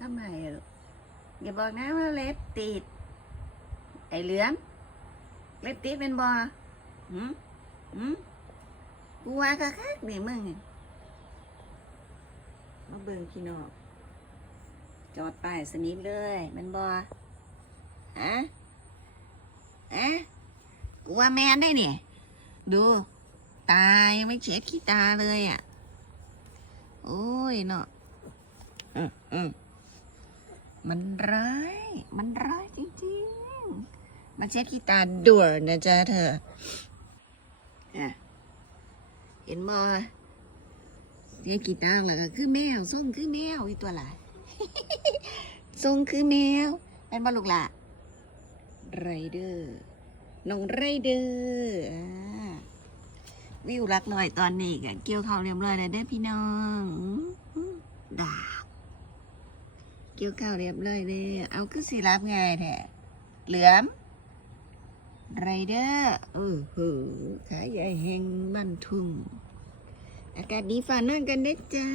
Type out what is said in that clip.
ทำไมอะลูกอย่าบอกนะว่าเล็บติด ไอเหลือมเล็บติดเป็นบอหืมหืมกูว่าก็คักนี่มึงมาเบิ่งพี่น้องจอดป้ายสนิทเลยแมันบอฮะอะกูว่าแมนได้เนี่ยดูตายังไม่เช็ดขี้ตาเลยอะ โอ้ยเนาะอืมอืม มันร้าย มันร้ายจริงๆ มาเช็ดขี้ตาด่วนนะจ๊ะเธออะเห็นบ่เช็ดขี้ตาแล้วก็คือแมวส่งคือแมวอีตัวหละส่งคือแมวเป็นบ่ลูกหละไรเดอร์น้องไรเดอร์อ่าวิวรักหน่อยตอนนี้กเกี่ยวข้าวเรียบร้อยแล้วเด้อพี่น้องอื้อดาบ เกี่ยวข้าวเรียบร้อยเลย เอาคือสีรับง่ายแท้เหลือมไรเดอร์เออหือขาใหญ่แห่งบ้านทุ่ง อากาศดีฝ่านั่งกันได้จ้า